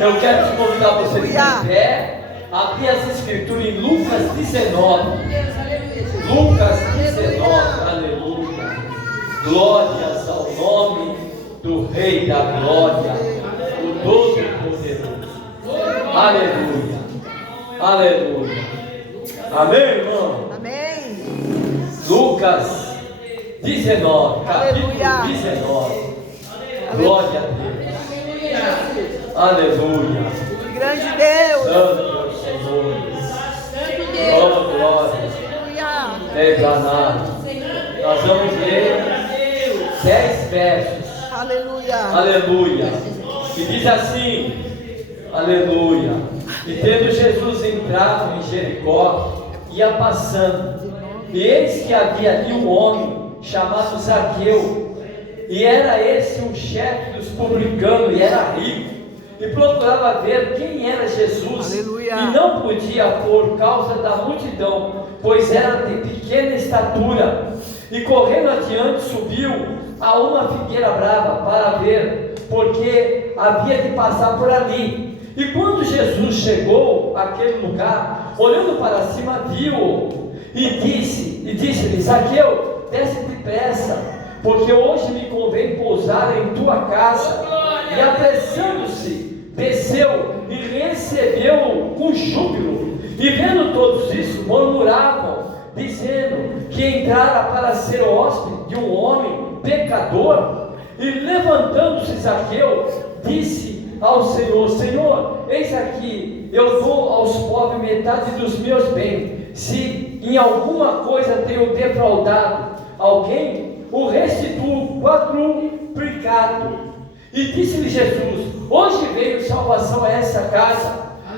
Eu quero te convidar você de pé, abrir as escrituras em Lucas 19. Lucas 19, aleluia. Glórias ao nome do Rei da Glória, o Todo-Poderoso. Aleluia, aleluia. Amém, irmão? Amém. Lucas 19, capítulo Aleluia. 19. Glória a Deus. Aleluia. Grande Deus. Santo Senhor. Oh, glória. Declarar. Nós vamos ler 10 versos. Aleluia. Aleluia. E diz assim: aleluia. E tendo Jesus entrado em Jericó, ia passando, e eis que havia ali um homem chamado Zaqueu, e era esse um chefe dos publicanos, e era rico, e procurava ver quem era Jesus. Aleluia. E não podia por causa da multidão, pois era de pequena estatura. E correndo adiante subiu a uma figueira brava para ver, porque havia de passar por ali. E quando Jesus chegou àquele lugar, olhando para cima, viu-o e disse-lhe: Zaqueu, desce depressa, porque hoje me convém pousar em tua casa. E apressando-se, desceu e recebeu-o com júbilo. E vendo todos isso, murmuravam, dizendo que entrara para ser hóspede de um homem pecador. E levantando-se Zaqueu, disse ao Senhor: Senhor, eis aqui, eu dou aos pobres metade dos meus bens. Se em alguma coisa tenho defraudado alguém, o restituo quadruplicado. E disse-lhe Jesus: hoje veio salvação a essa casa,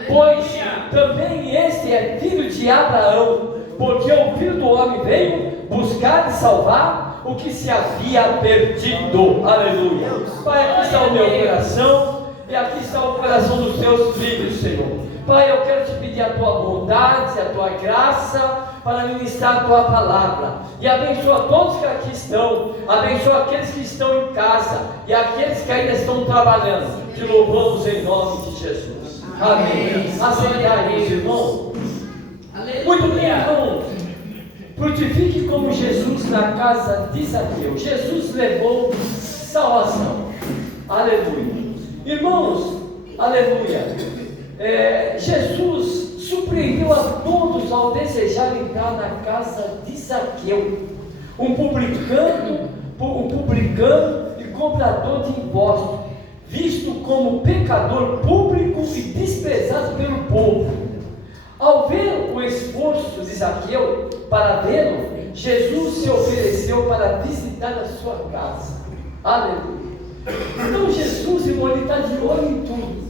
pois também este é filho de Abraão, porque o Filho do Homem veio buscar e salvar o que se havia perdido. Aleluia. Pai, aqui está o meu coração, e aqui está o coração dos teus filhos, Senhor. Pai, eu quero te pedir a tua bondade, a tua graça, para ministrar a tua palavra. E abençoa todos que aqui estão, abençoa aqueles que estão em casa, e aqueles que ainda estão trabalhando. Te louvamos em nome de Jesus. Amém. Aceitai-nos, irmão. Muito bem, irmão. Frutifique como Jesus na casa de Zaqueu. Jesus levou salvação. Aleluia. Irmãos, aleluia. Jesus surpreendeu a todos ao desejar entrar na casa de Zaqueu, um publicano e cobrador de impostos, visto como pecador público e desprezado pelo povo. Ao ver o esforço de Zaqueu para vê-lo, Jesus se ofereceu para visitar a sua casa. Aleluia. Então Jesus, irmão, ele está de olho em tudo,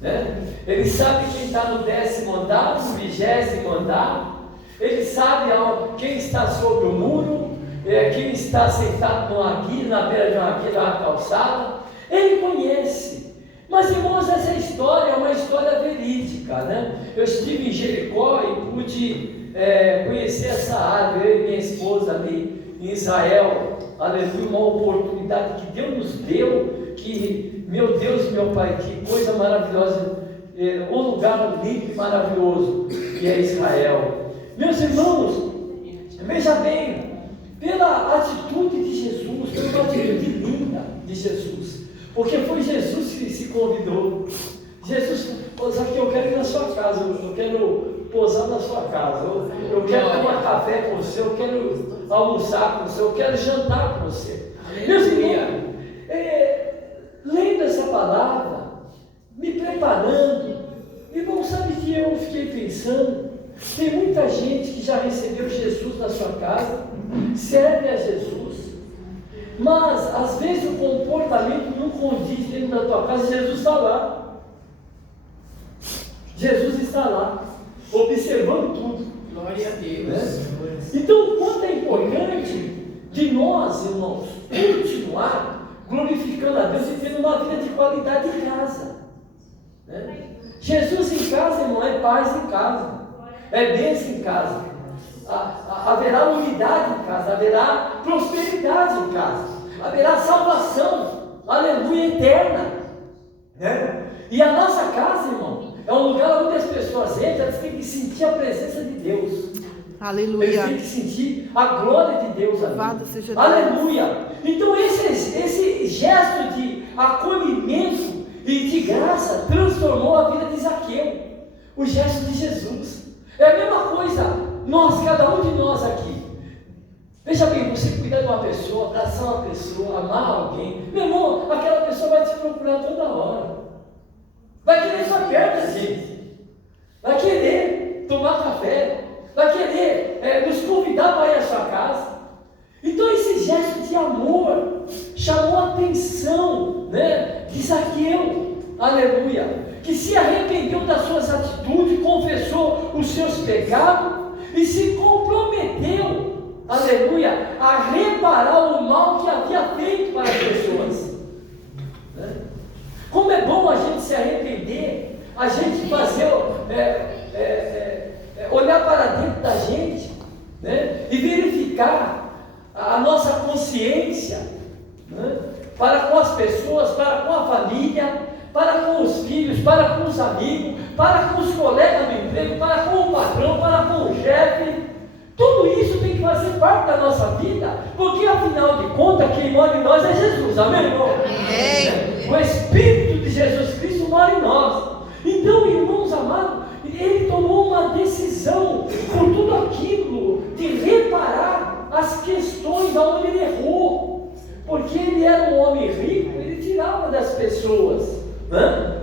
né? Ele sabe quem está no 10º andar, no 20º andar. Ele sabe quem está sobre o muro, quem está sentado numa guia, na beira de uma guia, na calçada. Ele conhece. Mas, irmãos, essa história é uma história verídica, né? Eu estive em Jericó e pude conhecer essa área, eu e minha esposa ali em Israel. Aleluia, uma oportunidade que Deus nos deu, que, meu Deus, meu Pai, que coisa maravilhosa, um lugar lindo e maravilhoso que é Israel. Meus irmãos, veja bem, pela atitude de Jesus, foi uma atitude linda de Jesus, porque foi Jesus que se convidou. Jesus, sabe que eu quero ir na sua casa, eu quero pousar na sua casa, eu quero tomar café com você, eu quero almoçar com você, eu quero jantar com você. Meus irmãos, lendo essa palavra, me preparando, irmão, sabe que eu fiquei pensando, tem muita gente que já recebeu Jesus na sua casa, serve a Jesus, mas às vezes o comportamento não condiz dentro da tua casa. Jesus está lá, Jesus está lá, observando tudo. Glória a Deus. Né? Então, quanto é importante de nós, irmãos, continuar glorificando a Deus e tendo uma vida de qualidade em casa. Né? Jesus em casa, irmão, é paz em casa, é bênção em casa, haverá unidade em casa, haverá prosperidade em casa, haverá salvação, aleluia, eterna. Né? E a nossa casa, irmão, é um lugar onde as pessoas entram, elas têm que sentir a presença de Deus. Aleluia. Eles têm que sentir a glória de Deus ali. Louvado seja Deus. Aleluia. Então esse gesto de acolhimento e de graça transformou a vida de Zaqueu. O gesto de Jesus. É a mesma coisa, cada um de nós aqui. Veja bem, você cuidar de uma pessoa, abraçar uma pessoa, amar alguém. Meu irmão, aquela pessoa vai te procurar toda hora. Vai querer sua perto, gente. Vai querer tomar café. Vai querer nos convidar para ir à sua casa. Então esse gesto de amor chamou a atenção, né, de Zaqueu, aleluia, que se arrependeu das suas atitudes, confessou os seus pecados e se comprometeu, aleluia, a reparar o mal que havia feito para as pessoas, né? Como é bom a gente se arrepender, a gente fazer olhar para dentro da gente, né, e verificar a nossa consciência, né, para com as pessoas, para com a família, para com os filhos, para com os amigos, para com os colegas do emprego, para com o patrão, para com o chefe. Tudo isso tem que fazer parte da nossa vida, porque afinal de contas quem mora em nós é Jesus, amém, irmão? Amém. O Espírito de Jesus Cristo mora em nós. Então, irmãos amados, ele tomou uma decisão por tudo aquilo de reparar as questões onde ele errou, porque ele era um homem rico, ele tirava das pessoas, né?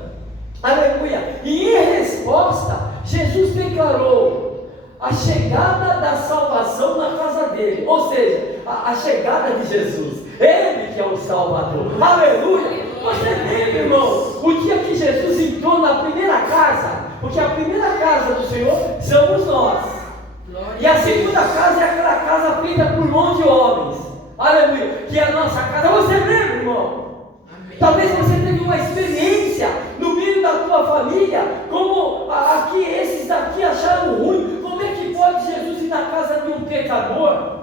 Aleluia. E em resposta, Jesus declarou a chegada da salvação na casa dele, ou seja, a chegada de Jesus, ele que é o Salvador, aleluia. Você lembra, irmão, o dia que Jesus entrou na primeira casa, porque a primeira casa do Senhor somos nós, e a segunda casa é aquela casa feita por mão de homens, aleluia, que é a nossa casa. Você lembra, irmão? Amém. Talvez você teve uma experiência no meio da tua família, como aqui, esses daqui acharam ruim. Como é que pode Jesus ir na casa de um pecador,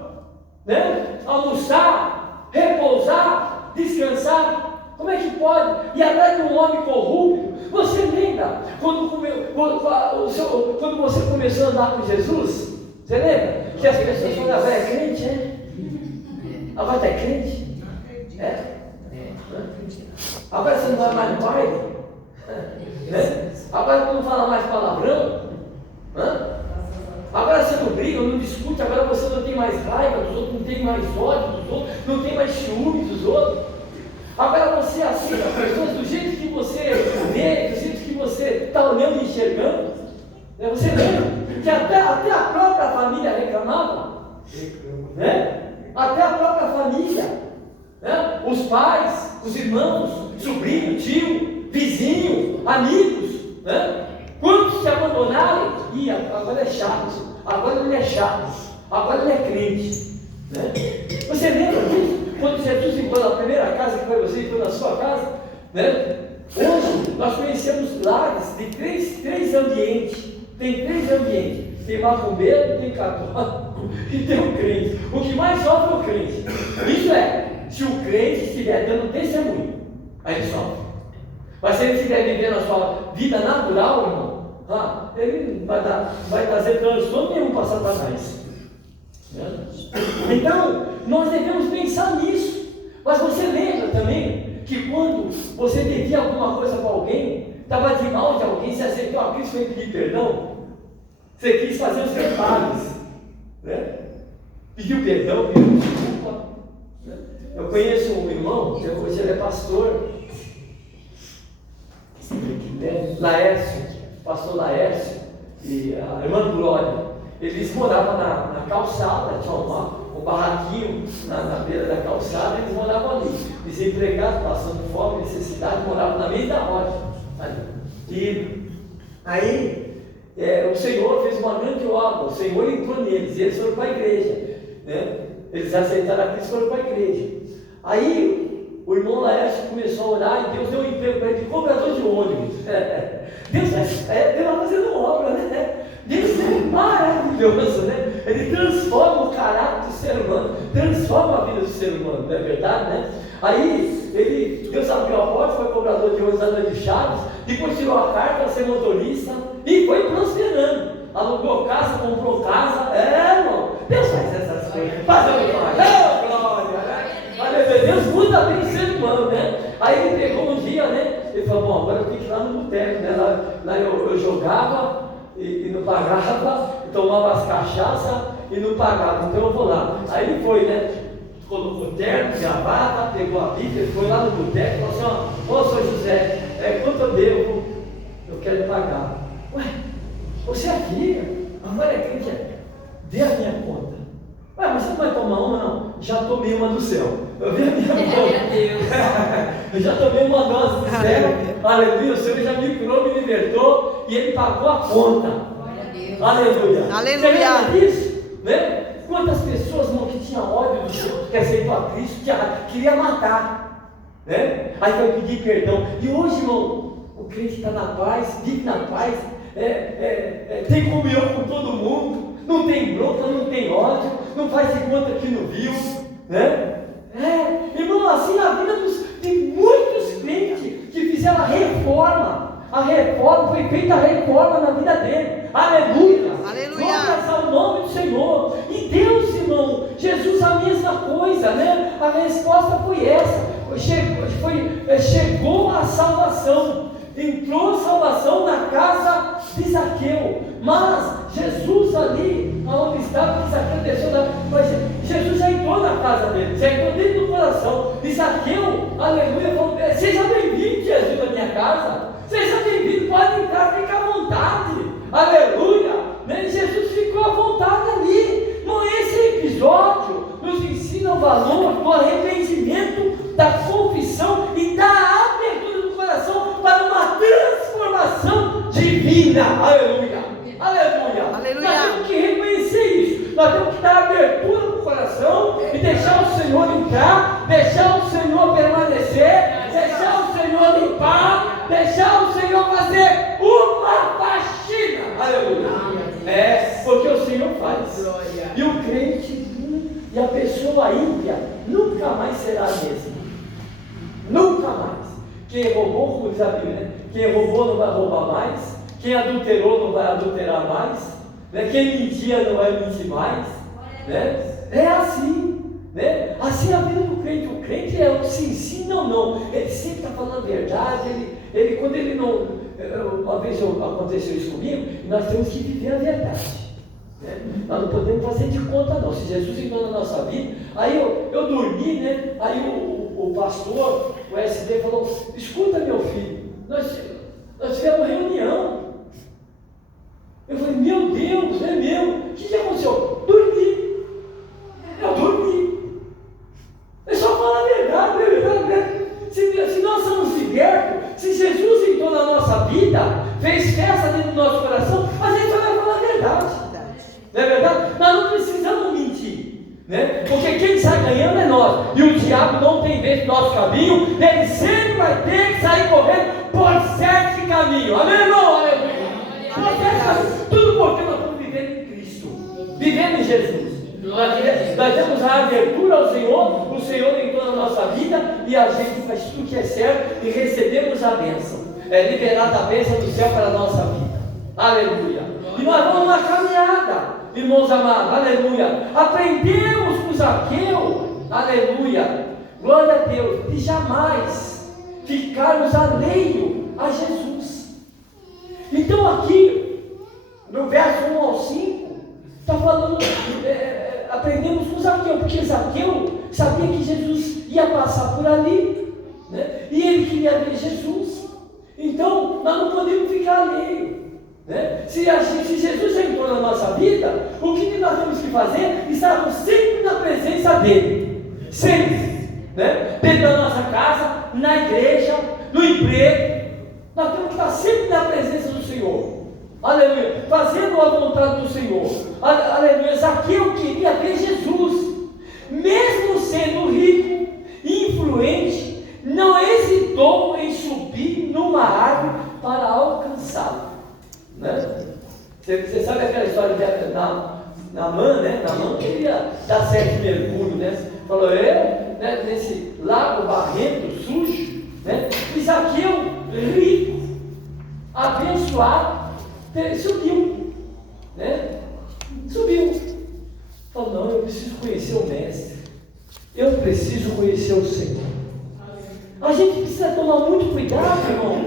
né? Almoçar, repousar, descansar? Como é que pode? E atrás de um homem corrupto. Você lembra quando você começou a andar com Jesus? Você lembra? Que as pessoas falavam, agora é crente, é? Agora tu é crente? É? Agora você não vai mais no baile? É? Agora tu não fala mais palavrão? Agora você não briga, não discute, agora você não tem mais raiva dos outros, não tem mais ódio dos outros, não tem mais ciúme dos outros. Agora você aceita as pessoas do jeito que você vê, do jeito que você está olhando e enxergando. Você lembra que até a própria família reclamava? Né? Até a própria família, né? Os pais, os irmãos, sobrinho, tio, vizinho, amigos, né? Quantos se abandonaram? Ih, agora é chato, agora ele é chato, agora ele é crente, né? Você lembra disso? Quando Jesus entrou na primeira casa que foi você, entrou na sua casa, né? Hoje nós conhecemos lares de três ambientes. Tem 3 ambientes. Tem macumbeiro, tem católico e tem o crente. O que mais sofre é o crente. Isso é, se o crente estiver dando testemunho, aí ele sofre. Mas se ele estiver vivendo a sua vida natural, irmão, ele vai trazer transtorno nenhum para Satanás. Então, nós devemos pensar nisso. Mas você lembra também que quando você devia alguma coisa para alguém, estava de mal de alguém, você aceitou a Cristo e foi pedir perdão? Você quis fazer os reparos, né? Pediu perdão, pediu desculpa, né? Eu conheço um irmão, hoje ele é pastor, Laércio, pastor Laércio e a irmã Glória. Eles moravam na calçada, tinha um barraquinho na beira da calçada, eles moravam ali, desempregados, passando fome, necessidade, moravam na meio da rocha. E aí o Senhor fez uma grande obra, o Senhor entrou neles, e eles foram para a igreja, né? Eles aceitaram a Cristo e foram para a igreja. Aí o irmão Laércio começou a orar e Deus deu um emprego para ele de cobrador de ônibus. Deus vai fazendo obra, né? Deus é maravilhoso, né? Ele transforma o caráter do ser humano, transforma a vida do ser humano, não é verdade, né? Aí Deus abriu a porta, foi cobrador de ônibus da Noite de Chaves, depois tirou a carta para ser motorista e foi prosperando. Alugou casa, comprou casa. Irmão, Deus faz essas coisas. Faz a glória. Aleluia. Deus muda bem o ser humano, né? Aí ele pegou um dia, né? Ele falou, bom, agora eu tenho que ir lá no boteco, né? Lá eu jogava e não pagava, tomava as cachaças e não pagava, então eu vou lá. Aí ele foi, né? Colocou terno, gravata, pegou a Bíblia, foi lá no boteco e falou assim, ó, Sr. José, quanto eu devo? Eu quero pagar. Ué, você é filho? Agora é quem quer? Dê a minha conta. Ué, mas você não vai tomar uma, não? Já tomei uma do céu. Eu vi a minha conta. Eu já tomei uma dose do céu. Aleluia, o Senhor já me curou, me libertou e Ele pagou a conta. Aleluia. Aleluia. Você lembra disso? Né? Quantas pessoas, irmão, que tinham ódio do Senhor, que aceitou a Cristo, que queria matar, né? Aí vai pedir perdão. E hoje, irmão, o crente está na paz, vive na paz, tem comunhão com todo mundo, não tem bronca, não tem ódio, não faz de conta que não viu, né? Irmão, assim na vida de muitos crentes que fizeram a reforma. A reforma, foi feita a reforma na vida dele. Aleluia! Aleluia! Vamos ao nome do Senhor. E Deus, irmão, Jesus a mesma coisa, né? A resposta foi essa. Chegou a salvação. Entrou a salvação na casa de Zaqueu. Mas Jesus ali, onde estava, que Zaqueu desceu mas Jesus já entrou na casa dele, já entrou dentro do coração. E Zaqueu, aleluia, falou, seja bem-vindo, Jesus, na minha casa. Seja bem-vindo, pode entrar, fica à vontade. Aleluia. Né? Jesus ficou à vontade ali. Não, esse episódio nos ensina o valor do arrependimento, da confissão e da abertura do coração para uma transformação divina. Aleluia. Aleluia. Aleluia. Nós temos que reconhecer isso. Nós temos que dar abertura para o coração e deixar o Senhor entrar, deixar o Senhor permanecer, deixar o Senhor limpar, deixar o Senhor fazer uma faxina. Aleluia. Porque o Senhor faz. E o crente e a pessoa ímpia nunca mais será a mesma. Nunca mais. Quem roubou, como diz a Bíblia, né? Quem roubou não vai roubar mais. Quem adulterou não vai adulterar mais, né? Quem mentia não vai mentir mais, né? É assim, né? Assim é a vida do crente. O crente é o sim, sim, não, não. Ele sempre está falando a verdade. Ele quando ele não, uma vez aconteceu isso comigo, e nós temos que viver a verdade, né? Nós não podemos fazer de conta, não. Se Jesus entrou na nossa vida, aí eu dormi, né? Aí o pastor, o SD falou: escuta, meu filho, nós tivemos reunião. Eu falei, meu Deus, é meu. O que aconteceu? Dormi. Eu dormi. É só falar a verdade, né? Se nós somos libertos, se Jesus entrou na nossa vida, fez festa dentro do nosso coração, a gente só vai falar a verdade. Não é verdade? Nós não precisamos mentir, né? Porque quem sai ganhando é nós. E o diabo não tem vez no nosso caminho, ele sempre vai ter que sair correndo por 7 caminhos. Amém, irmão? Aleluia. Tudo porque nós estamos vivendo em Cristo, vivendo em Jesus. Nós temos a abertura ao Senhor, o Senhor entrou na nossa vida e a gente faz tudo que é certo e recebemos a bênção. É liberada a bênção do céu para a nossa vida. Aleluia. E nós vamos numa caminhada, irmãos amados. Aleluia. Aprendemos com Zaqueu, aleluia, glória a Deus, de jamais ficarmos alheio a Jesus. Então aqui, no verso 1 ao 5, está falando, aprendemos com Zaqueu, porque Zaqueu sabia que Jesus ia passar por ali, né? E ele queria ver Jesus. Então, nós não podemos ficar alheio, né? Se Jesus entrou na nossa vida, o que nós temos que fazer? Estarmos sempre na presença dele, sempre, né? Dentro da nossa casa, na igreja, no emprego. Nós temos que estar sempre na presença do Senhor. Aleluia. Fazendo a vontade do Senhor. Aleluia. Zaqueu queria ver Jesus. Mesmo sendo rico e influente, não hesitou em subir numa árvore para alcançá-lo, né? Você sabe aquela história de Naamã, né? Naamã queria dar 7 mergulhos, né? Falou, né, nesse lago barrento, sujo, né? E Zaqueu, rico, abençoado, subiu, né? Subiu. Falou, não, eu preciso conhecer o Mestre, eu preciso conhecer o Senhor. A gente precisa tomar muito cuidado, irmão,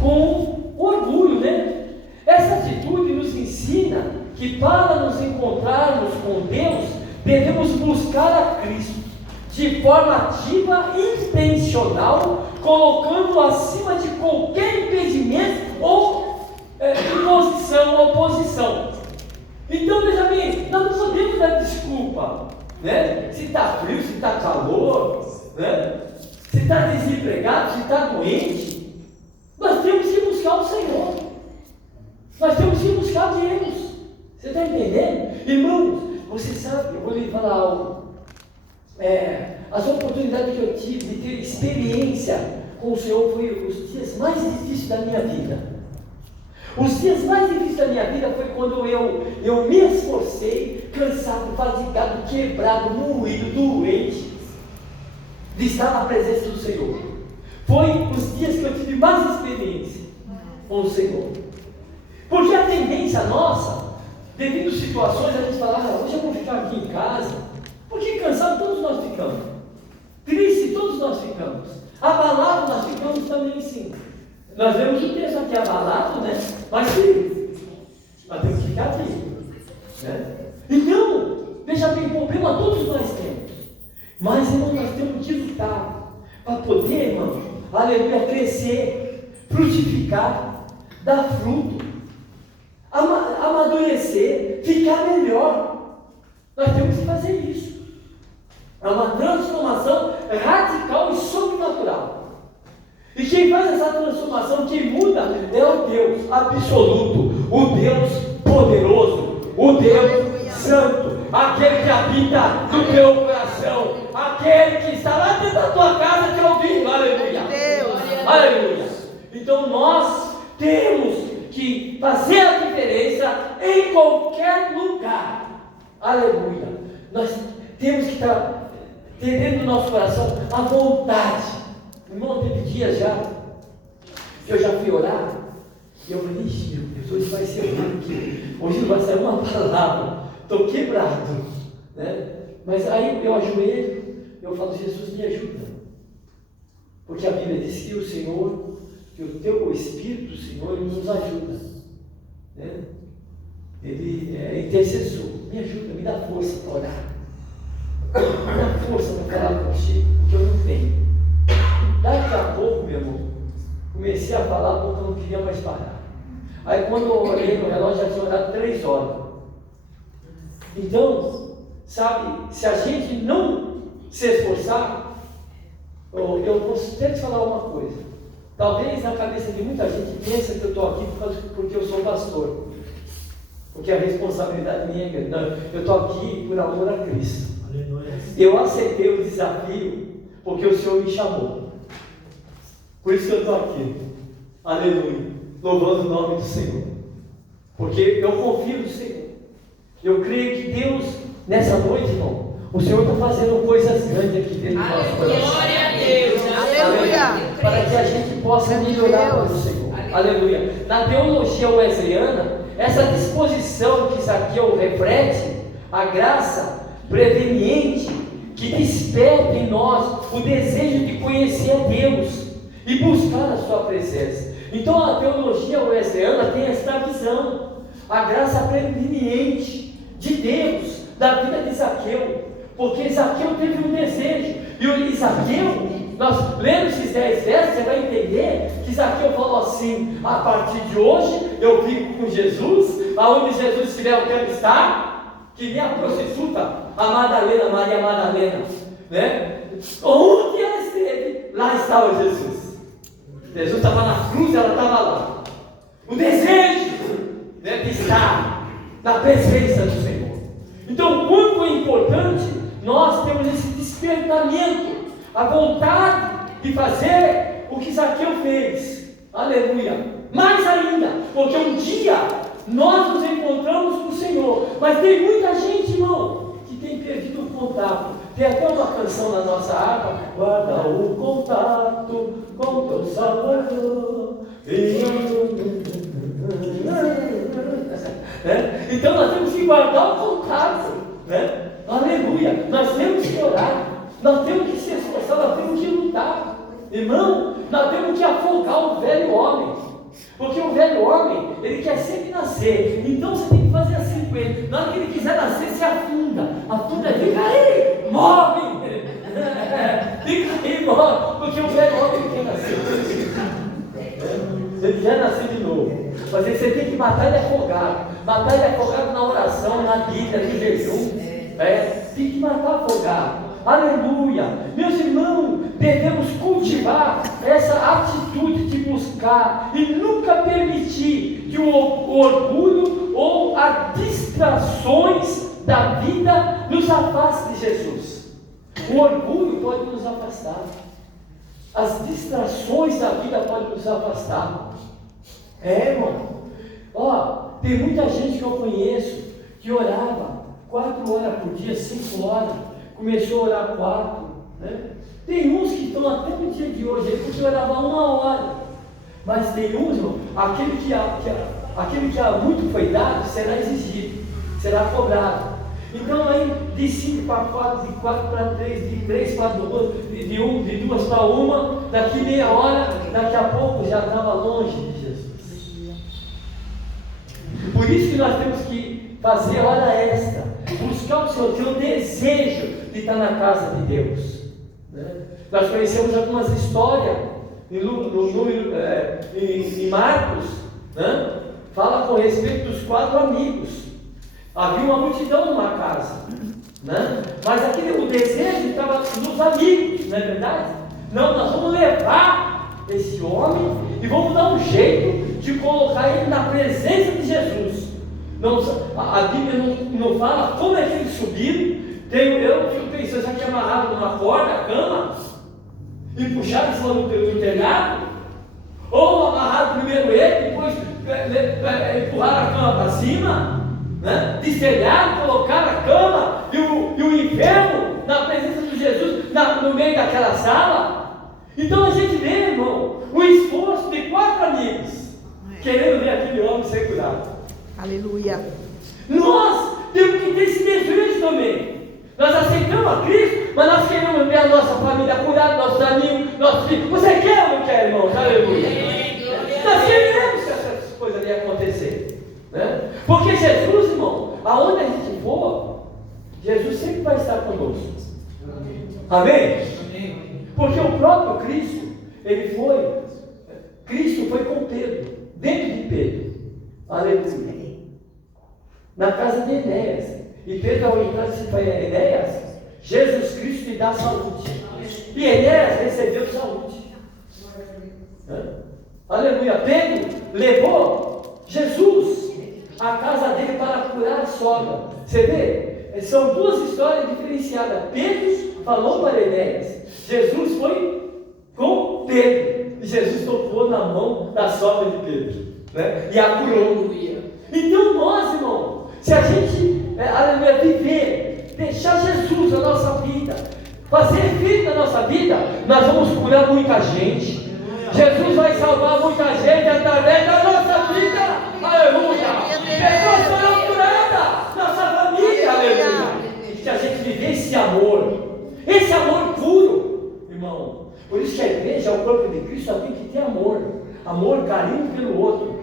com o orgulho, né? Essa atitude nos ensina que para nos encontrarmos com Deus, devemos buscar a Cristo de forma ativa e intencional, colocando-o acima de qualquer impedimento ou oposição. Então, veja bem, nós não podemos dar desculpa, né? Se está frio, se está calor, né? Se está desempregado, se está doente, nós temos que buscar o Senhor, nós temos que buscar Deus. Você está entendendo? Irmãos, você sabe, eu vou lhe falar algo. As oportunidades que eu tive de ter experiência com o Senhor foi os dias mais difíceis da minha vida. Os dias mais difíceis da minha vida foi quando eu me esforcei, cansado, fadigado, quebrado, moído, doente, de estar na presença do Senhor. Foi os dias que eu tive mais experiência com o Senhor. Porque a tendência nossa, devido a situações, a gente fala, hoje eu vou ficar aqui em casa, porque cansado todos nós ficamos, triste todos nós ficamos, abalado nós ficamos também sim. Nós vemos o texto aqui abalado, né? Mas sim, nós temos que ficar aqui, né? Então, veja bem, problema todos nós temos, mas irmão, nós temos que lutar para poder, irmão, aleluia, crescer, frutificar, dar fruto, amadurecer, ficar melhor. Nós temos que fazer isso. É uma transformação radical e sobrenatural. E quem faz essa transformação, quem muda, é o Deus absoluto, o Deus poderoso, o Deus santo, aquele que habita no teu coração, aquele que está lá dentro da tua casa te ouvindo. Aleluia. Aleluia. Então nós temos que fazer a diferença em qualquer lugar. Aleluia. Nós temos que estar ter dentro do nosso coração a vontade. Irmão, teve dias já que eu já fui orar e eu falei, ixi, meu Deus, hoje vai ser ruim aqui, hoje não vai sair uma palavra, estou quebrado, né? Mas aí eu ajoelho, eu falo, Jesus, me ajuda, porque a Bíblia diz que o Senhor, que o Espírito do Senhor, Ele nos ajuda, né? Ele é intercessor, me ajuda, me dá força para orar, me dá força para falar contigo, porque eu não tenho. Daqui a pouco, meu irmão, comecei a falar porque eu não queria mais parar. Aí quando eu olhei no relógio, já tinha orado 3 horas. Então, sabe, se a gente não se esforçar, eu posso até te falar uma coisa. Talvez na cabeça de muita gente pensa que eu estou aqui porque eu sou pastor. Porque a responsabilidade minha é grande. Não, eu estou aqui por amor a Cristo. Eu aceitei o desafio porque o Senhor me chamou. Por isso que eu estou aqui, aleluia, louvando o nome do Senhor, porque eu confio no Senhor, eu creio que Deus, nessa noite, irmão, o Senhor está fazendo coisas grandes aqui dentro do nosso coração. Glória a Deus, aleluia, para que a gente possa melhorar para o Senhor, aleluia. Na teologia wesleyana, essa disposição que Zaqueu reflete, a graça preveniente, que desperta em nós o desejo de conhecer a Deus e buscar a sua presença. Então a teologia wesleyana tem esta visão, a graça preveniente de Deus, da vida de Zaqueu, porque Zaqueu teve um desejo, e o Zaqueu, nós lendo esses 10 versos, você vai entender que Zaqueu falou assim, a partir de hoje eu fico com Jesus, aonde Jesus estiver eu quero estar, que nem a prostituta, a Madalena, Maria Madalena, né? Onde ela esteve, lá estava Jesus. Jesus estava na cruz, ela estava lá. O desejo, né, de estar na presença do Senhor. Então, quanto é importante nós termos esse despertamento, a vontade de fazer o que Zaqueu fez. Aleluia. Mais ainda, porque um dia nós nos encontramos com o Senhor, mas tem muita gente, irmão, que tem perdido o contato. Tem até uma canção na nossa harpa, guarda o contato com teu Salvador, e né? Então nós temos que guardar o contato, né? Aleluia, nós temos que orar, nós temos que se esforçar, nós temos que lutar, irmão, nós temos que afogar o velho homem, porque o velho homem, ele quer sempre nascer, então você tem que fazer assim com ele, na hora que ele quiser nascer, se afunda, fica aí, morre, fica aí, morre, porque o velho homem ele quer nascer, ele quer nascer de novo, mas você tem que matar ele afogado na oração, na Bíblia, no jejum, tem que matar afogado. Aleluia, meus irmãos, devemos cultivar essa atitude de buscar e nunca permitir que o orgulho ou as distrações da vida nos afaste de Jesus. O orgulho pode nos afastar, as distrações da vida podem nos afastar. Irmão, tem muita gente que eu conheço que orava 4 horas por dia, 5 horas, começou a orar 4, né? Tem uns que estão até no dia de hoje aí porque orava 1 hora, mas tem uns, irmão, aquele que há muito foi dado será exigido, será cobrado. Então aí de 5 para 4, de 4 para 3, de 3 para 2, de 2 para 1, daqui meia hora, daqui a pouco já estava longe de Jesus. Por isso que nós temos que fazer hora extra, buscar o Senhor, ter o desejo de estar na casa de Deus, né? Nós conhecemos algumas histórias em Marcos, né? Fala com respeito dos 4 amigos. Havia uma multidão numa casa, né? Mas o desejo estava nos amigos, não é verdade? Não, nós vamos levar esse homem e vamos dar um jeito de colocar ele na presença de Jesus. Não, a Bíblia não fala como é que eles subiram. Eu fico pensando, já que amarrado numa corda, a cama, e puxaram em cima do telhado, ou amarrado primeiro ele, depois empurraram a cama para cima, né? Destelharam, colocaram a cama e o inferno na presença de Jesus no meio daquela sala. Então a gente vê, irmão, o esforço de 4 amigos querendo ver aquele homem ser curado. Aleluia. Nós temos que ter esse desejo também. Nós aceitamos a Cristo, mas nós queremos ver a nossa família curada, nossos amigos, nossos filhos. Você quer ou não quer, irmãos? Aleluia. Nós queremos que essas coisas ali acontecer, né? Porque Jesus, irmão, aonde a gente for, Jesus sempre vai estar conosco. Amém? Porque o próprio Cristo, Cristo foi com Pedro, dentro de Pedro. Aleluia. Na casa de Enéas. E Pedro, ao entrar, disse para Enéas: Jesus Cristo lhe dá saúde. E Enéas recebeu saúde. Aleluia. Pedro levou Jesus à casa dele para curar a sogra. Você vê? São 2 histórias diferenciadas. Pedro falou para Enéas. Jesus foi com Pedro. E Jesus tocou na mão da sogra de Pedro, né? E a curou. Então nós, irmão, se a gente viver, deixar Jesus na nossa vida, fazer efeito na nossa vida, nós vamos curar muita gente. Jesus vai salvar muita gente através da nossa vida. Aleluia. Pessoas serão curadas, nossa família. Aleluia. Se a gente viver esse amor puro, irmão. Por isso que a igreja, o corpo de Cristo, só tem que ter amor, carinho pelo outro.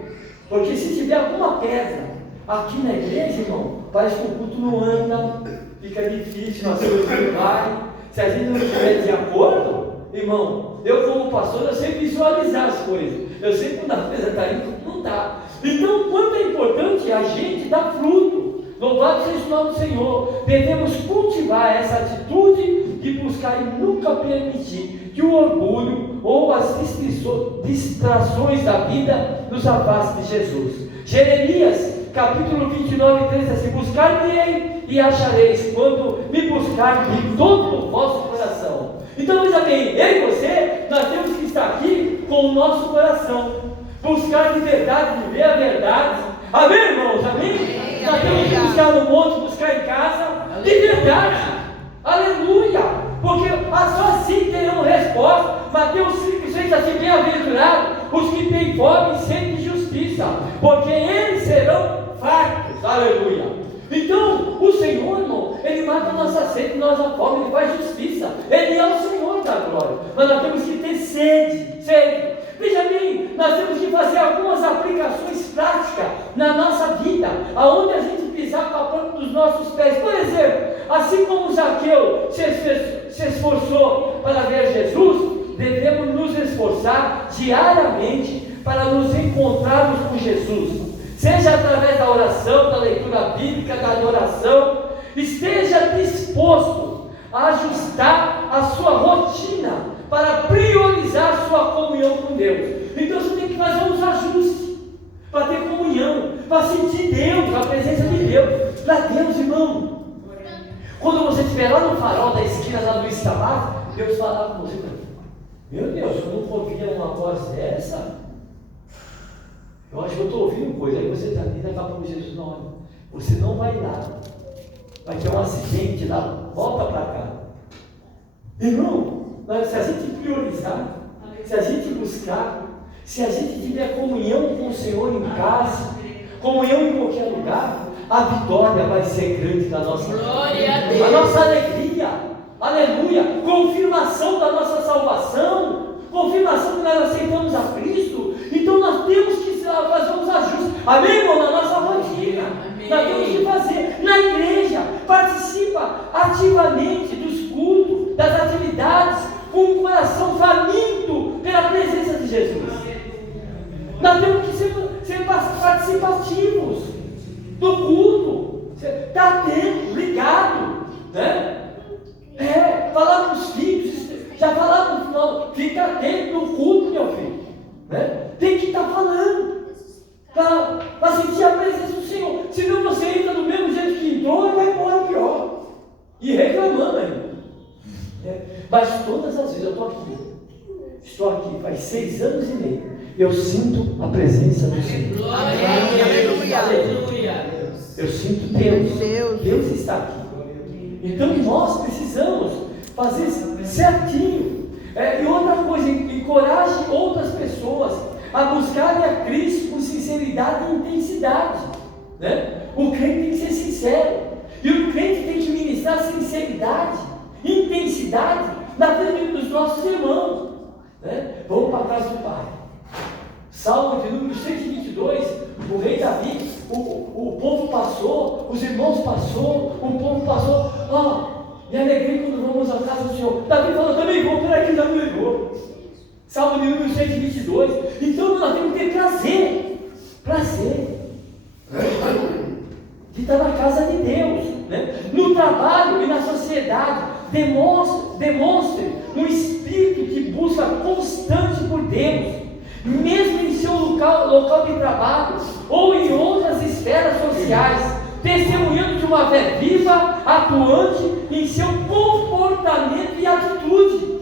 Porque se tiver alguma pedra aqui na igreja, irmão, parece que o culto não anda, fica difícil, nós não vai. Se a gente não estiver de acordo, irmão, eu como pastor, eu sei visualizar as coisas. Eu sei quando a mesa está indo, não está. Então, quanto é importante a gente dar fruto. Louvado seja o nome do Senhor. Devemos cultivar essa atitude de buscar e nunca permitir que o orgulho ou as distrações da vida nos afaste de Jesus. Jeremias, capítulo 29, 3, assim: buscar-me-ei e achareis, quando me buscar de todo o vosso coração. Então, veja bem, eu e você, nós temos que estar aqui com o nosso coração, buscar de verdade, viver a verdade. Amém, irmãos? Amém? Nós temos que buscar no monte, buscar em casa, de verdade. Aleluia! Porque só assim teremos resposta. Mateus 5,6, assim: bem-aventurados os que têm fome e sede de justiça, porque eles serão fartos. Aleluia. Então, o Senhor, irmão, Ele mata a nossa sede, nossa fome, Ele faz justiça. Ele é o Senhor da glória. Mas nós temos que ter sede. Veja bem, nós temos que fazer algumas aplicações práticas na nossa vida, aonde a gente pisar com a planta dos nossos pés. Por exemplo, assim como Zaqueu se esforçou para ver Jesus, devemos nos esforçar diariamente para nos encontrarmos com Jesus. Seja através da oração, da leitura bíblica, da adoração. Esteja disposto a ajustar a sua rotina para priorizar sua comunhão com Deus. Então você tem que fazer uns ajustes para ter comunhão, para sentir Deus, a presença de Deus. Para Deus, irmão, quando você estiver lá no farol da esquina da Luiz Tavares, Deus falar com você: meu Deus, eu nunca ouvia uma voz dessa. Eu acho que eu estou ouvindo coisa. Aí você está ali, daqui a pouco Jesus: não, olha, você não vai lá, vai ter um acidente lá, volta para cá. Irmão, se a gente priorizar, se a gente buscar, se a gente tiver comunhão com o Senhor em casa, comunhão em qualquer lugar, a vitória vai ser grande da nossa vida. Glória a Deus. A nossa alegria, aleluia, confirmação da nossa salvação, confirmação que nós aceitamos a Cristo. Então nós temos que fazer uns ajustes, amém, irmão, na nossa rotina. Amém. Nós temos que fazer na igreja, participa ativamente dos cultos, das atividades, com um coração faminto pela presença de Jesus. Nós temos que ser participativos do culto, estar atento, ligado, né? Falar com os filhos, já falaram no final, fica atento no culto, meu filho, né? Tem que estar falando, para sentir a presença do Senhor. Senão você entra do mesmo jeito que entrou e vai embora pior, e reclamando ainda. Mas todas as vezes eu estou aqui faz 6 anos e meio, eu sinto a presença do Senhor. Aleluia. Eu sinto Deus está aqui. Então nós precisamos fazer certinho. E outra coisa, encoraje outras pessoas a buscarem a Cristo com sinceridade e intensidade, né? O crente tem que ser sincero, e o crente tem que ministrar sinceridade, intensidade na vida dos nossos irmãos, né? Vamos para a casa do Pai. Salmo de número 122, o rei Davi, o povo passou, os irmãos passou, o povo passou, me alegrei quando vamos à casa do Senhor. Davi falou: também vou, peraí, já me ligou. Salmo de número 122. Então nós temos que ter prazer de estar na casa de Deus, né? No trabalho e na sociedade, demonstre um espírito que busca constante por Deus, mesmo em seu local de trabalho ou em outras esferas sociais, testemunhando de uma fé viva, atuante em seu comportamento e atitude.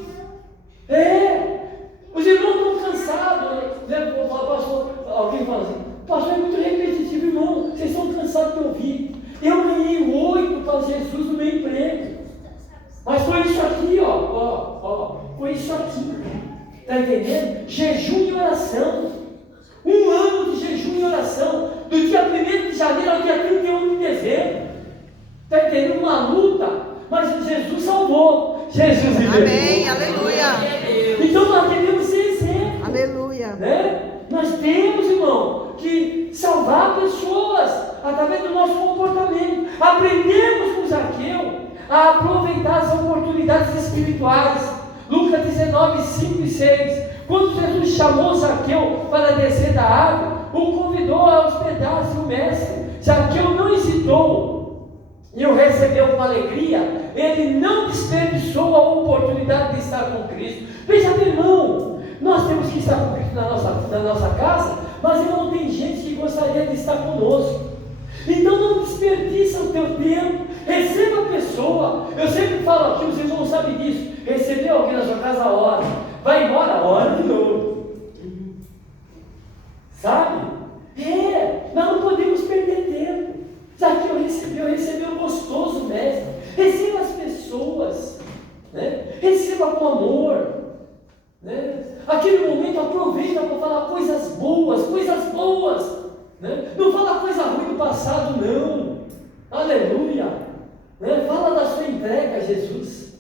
Os irmãos estão cansados, né? Pastor, alguém fala assim: pastor, é muito repetitivo, irmão, vocês estão cansados de ouvir. Eu ganhei 8 para Jesus no meu emprego, mas foi isso aqui, foi isso aqui, está entendendo? Jejum e oração, 1 ano de jejum e oração, do dia 1º de janeiro ao dia 31 de dezembro, está entendendo? Uma luta, mas Jesus salvou, Jesus libertou. Amém, aleluia. Então nós devemos ser exemplo, Aleluia, né? Nós temos, irmão, que salvar pessoas através do nosso comportamento. Aprendemos com Zaqueu a aproveitar as oportunidades espirituais. Lucas 19, 5 e 6. Quando Jesus chamou Zaqueu para descer da árvore, o convidou a hospedar-se o mestre. Zaqueu não hesitou e o recebeu com alegria. Ele não desperdiçou a oportunidade de estar com Cristo. Veja bem, irmão, nós temos que estar com Cristo na nossa casa, mas irmão, tem gente que gostaria de estar conosco. Então não desperdiça o teu tempo, receba a pessoa. Eu sempre falo aqui, os irmãos sabem disso: receber alguém na sua casa, a hora, vai embora, hora de novo, sabe? Nós não podemos perder tempo. Zaqueu recebeu gostoso mestre. Receba as pessoas, né? Receba com amor, né? Aquele momento aproveita para falar coisas boas, né? Não fala coisa ruim do pastor. passado, não. Aleluia. Né? Fala da sua entrega a Jesus.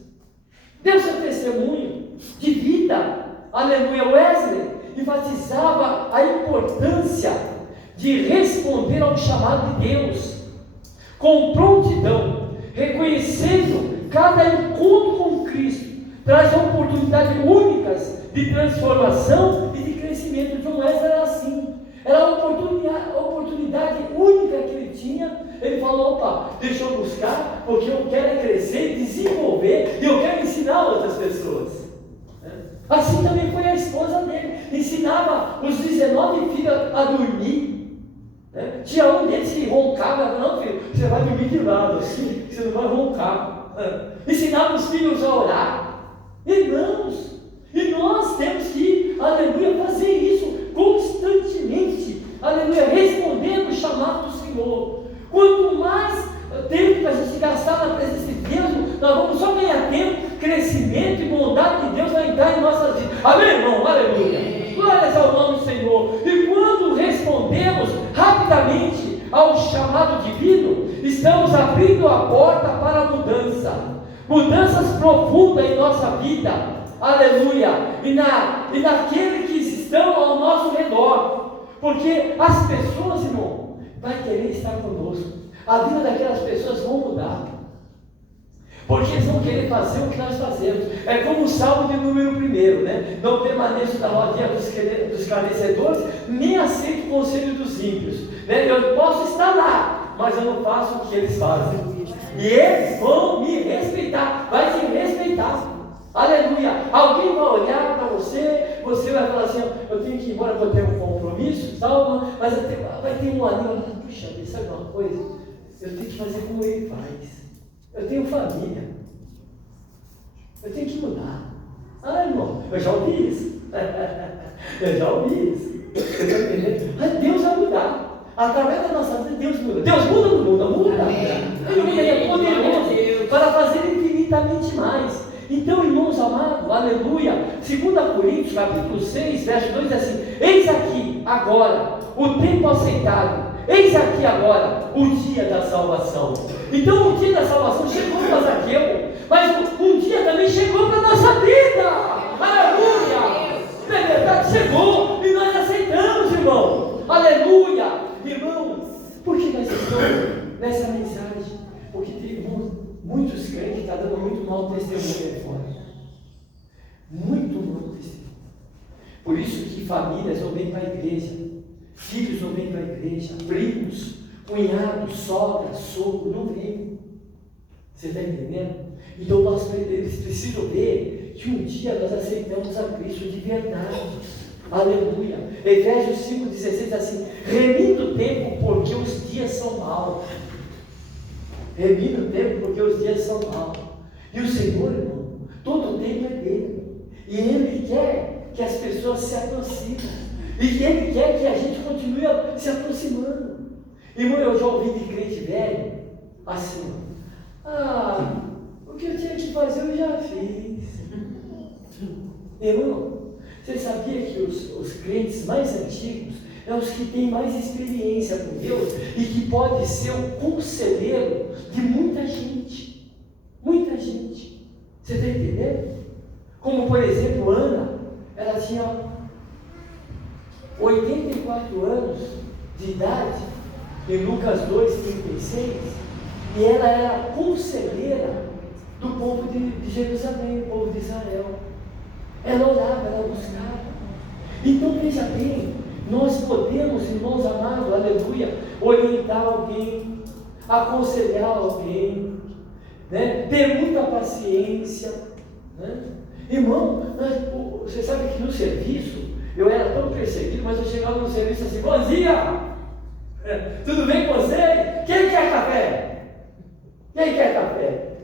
Dê o seu testemunho de vida. Aleluia. Wesley enfatizava a importância de responder ao chamado de Deus com prontidão, reconhecendo cada encontro com Cristo traz oportunidades únicas de transformação e de crescimento. John Wesley era assim, era a oportunidade única que ele tinha. Ele falou: opa, deixa eu buscar, porque eu quero crescer, desenvolver, e eu quero ensinar outras pessoas. Assim também foi a esposa dele, ensinava os 19 filhos a dormir. Tinha um deles que roncava: não, filho, você vai dormir de lado, assim, você não vai roncar. Ensinava os filhos a orar. Irmãos, e nós temos que, aleluia, fazer isso constantemente, aleluia, respondendo o chamado do Senhor. Quanto mais tempo que a gente gastar na presença de Deus, nós vamos só ganhar tempo, crescimento e bondade de Deus vai entrar em nossas vidas. Amém, irmão? Aleluia. Glórias ao nome do Senhor. E quando respondemos rapidamente ao chamado divino, estamos abrindo a porta para a mudanças profundas em nossa vida, aleluia, e naqueles que estão ao nosso redor, porque as pessoas, irmão, vai querer estar conosco, a vida daquelas pessoas vão mudar, porque eles vão querer fazer o que nós fazemos. É como o Salmo de número 1, né? Não permaneço na rodinha dos escarnecedores, nem aceito o conselho dos ímpios, né? Eu posso estar lá, mas eu não faço o que eles fazem. E eles vão me respeitar, vai te respeitar, aleluia. Alguém vai olhar para você, você vai falar assim: eu tenho que ir embora porque eu tenho um compromisso, tal, mas vai ter um anel. Puxa, sabe uma coisa? Eu tenho que fazer como ele faz. Eu tenho família, eu tenho que mudar. Irmão, eu já ouvi isso. Eu já ouvi isso. Mas Deus vai mudar. Através da nossa vida, Deus muda. Deus muda ou não muda? Muda. Ele é poderoso para fazer infinitamente mais. Então, irmãos amados, aleluia. 2 Coríntios, capítulo 6, verso 2, diz assim: eis aqui, agora, o tempo aceitável. Eis aqui agora, o dia da salvação. Então, o dia da salvação chegou para Zaqueu, mas um dia também chegou para a nossa vida. Aleluia. Na verdade, chegou e nós aceitamos, irmão. Aleluia. Irmão, por que nós estamos nessa mensagem? Porque tem muitos crentes que estão dando muito mau testemunho aí fora. Muito mau testemunho. Por isso que famílias não vêm para a igreja, filhos não vêm para a igreja, primos, cunhados, sogra, sogro, não vêm. Você está entendendo? Então eles precisam ver que um dia nós aceitamos a Cristo de verdade. Aleluia. Efésios 5,16 diz assim: remida o tempo porque os dias são maus. Remida o tempo porque os dias são maus. E o Senhor, irmão, todo o tempo é dele. E Ele quer que as pessoas se aproximem. E que Ele quer que a gente continue se aproximando. Irmão, eu já ouvi de crente velho assim: o que eu tinha que fazer eu já fiz. Irmão, você sabia que os crentes mais antigos são os que têm mais experiência com Deus e que pode ser o conselheiro de muita gente? Muita gente. Você está entendendo? Como, por exemplo, Ana, ela tinha 84 anos de idade, em Lucas 2,36, e ela era conselheira do povo de Jerusalém, do povo de Israel. Ela orava, ela buscava. Então veja bem, nós podemos, irmãos amados, aleluia, orientar alguém, aconselhar alguém, né? Ter muita paciência, né? Irmão, você sabe que no serviço eu era tão perseguido, mas eu chegava no serviço assim: bom dia, tudo bem com você? Quem quer café? Quem quer café?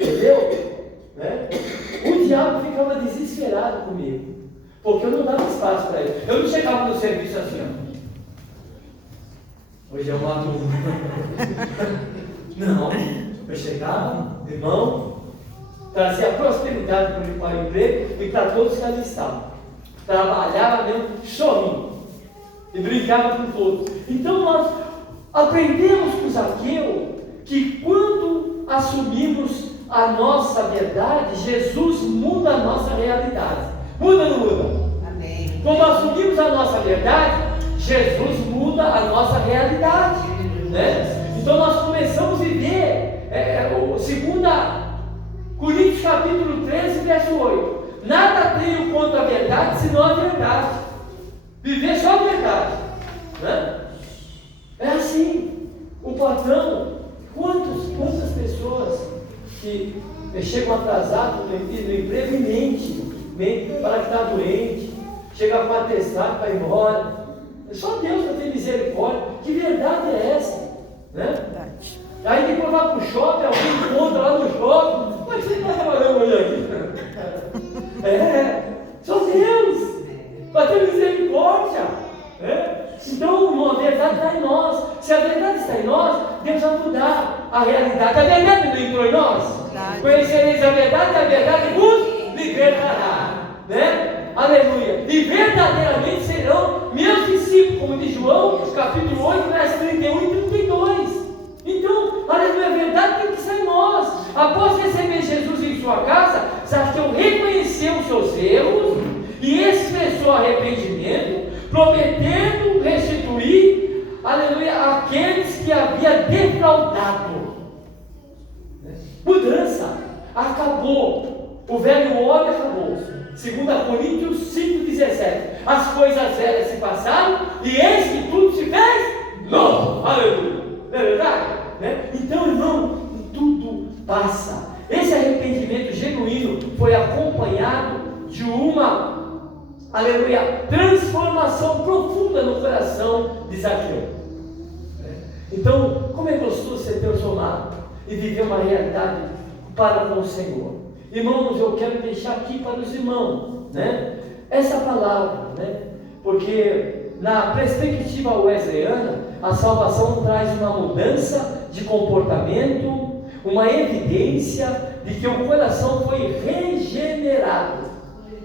Entendeu? Né? O diabo ficava desesperado comigo, porque eu não dava espaço para ele. Eu não chegava no serviço assim, ó. Hoje eu mato um. Não, eu chegava, irmão, trazia prosperidade para o emprego e para todos que ali estavam. Trabalhava mesmo, sorrindo. e brincava com todos. Então nós aprendemos com Zaqueu que quando assumimos a nossa verdade, Jesus muda a nossa realidade. Muda ou não muda? Amém. Quando assumimos a nossa verdade, Jesus muda a nossa realidade, né? Então nós começamos a viver o 2 Coríntios capítulo 13, verso 8. Nada tenho contra a verdade, senão a verdade. Viver só a verdade, né? É assim. O patrão, quantas pessoas que chegam atrasadas no emprego e mente para que está doente, chega com atestado para ir embora. Só Deus para ter misericórdia. Que verdade é essa? Né? Aí depois vai para o shopping, alguém encontra lá no shopping. Mas você está trabalhando hoje aqui? Só Deus para ter misericórdia. Então a verdade está em nós. Se a verdade está em nós, Deus vai mudar a realidade. A verdade não entrou em nós? Conhecereis a verdade vos libertará, né? Aleluia. E verdadeiramente serão meus discípulos, como diz João, capítulo 8, versos 31 e 32. Então, aleluia, a verdade tem que estar em nós. Após receber Jesus em sua casa, Zaqueu reconheceu os seus erros e expressou arrependimento, prometendo restituir, aleluia, aqueles que havia defraudado. Mudança, acabou. O velho homem acabou. 2 Coríntios 5,17. As coisas velhas se passaram e eis que tudo se fez novo. Aleluia. Não é verdade? Então, irmão, tudo passa. Esse arrependimento genuíno foi acompanhado de uma, aleluia, transformação profunda no coração de Zaqueu. Então, como é gostoso ser transformado e viver uma realidade para com o Senhor. Irmãos, eu quero deixar aqui para os irmãos, né, essa palavra, né, porque na perspectiva wesleyana, a salvação traz uma mudança de comportamento, uma evidência de que o coração foi regenerado,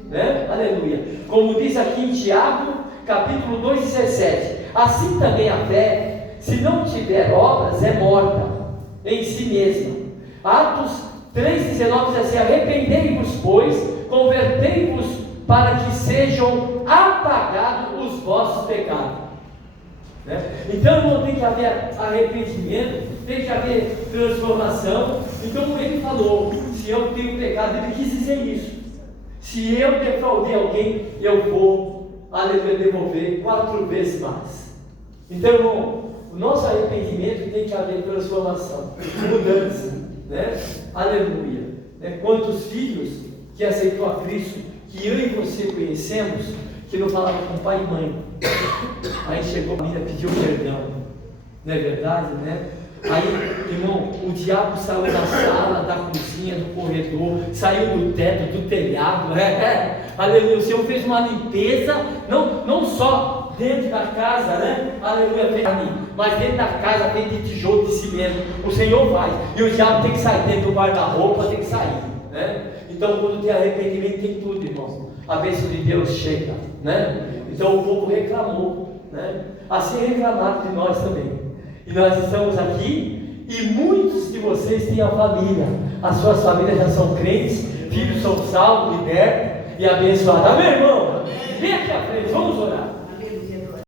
né? Aleluia. Como diz aqui em Tiago, capítulo 2,17: assim também a fé, se não tiver obras, é morta em si mesma. Atos 3,19 diz assim: arrependei-vos, pois, convertei-vos, para que sejam apagados os vossos pecados. Então, irmão, tem que haver arrependimento, tem que haver transformação. Então ele falou: se eu tenho pecado, ele quis dizer isso. Se eu defraudei alguém, eu vou, aleluia, devolver 4 vezes mais. Então, irmão, o nosso arrependimento tem que haver transformação, mudança, né? Aleluia. Quantos filhos que aceitou a Cristo, que eu e você conhecemos, que não falava com pai e mãe, aí chegou a família, pediu perdão, não é verdade, né? Aí, irmão, o diabo saiu da sala, da cozinha, do corredor, saiu do teto, do telhado, aleluia. O Senhor fez uma limpeza, não só dentro da casa, né? Aleluia, mas dentro da casa, dentro de tijolo, de cimento, o Senhor faz, e o diabo tem que sair dentro do guarda-roupa, tem que sair, né? Então, quando tem arrependimento, tem tudo, irmão. A bênção de Deus chega, né? Então o povo reclamou, né? Assim reclamaram de nós também. E nós estamos aqui, e muitos de vocês têm a família. As suas famílias já são crentes, filhos são salvos, libertos e abençoados. Amém, irmão? Vem aqui à frente, vamos orar.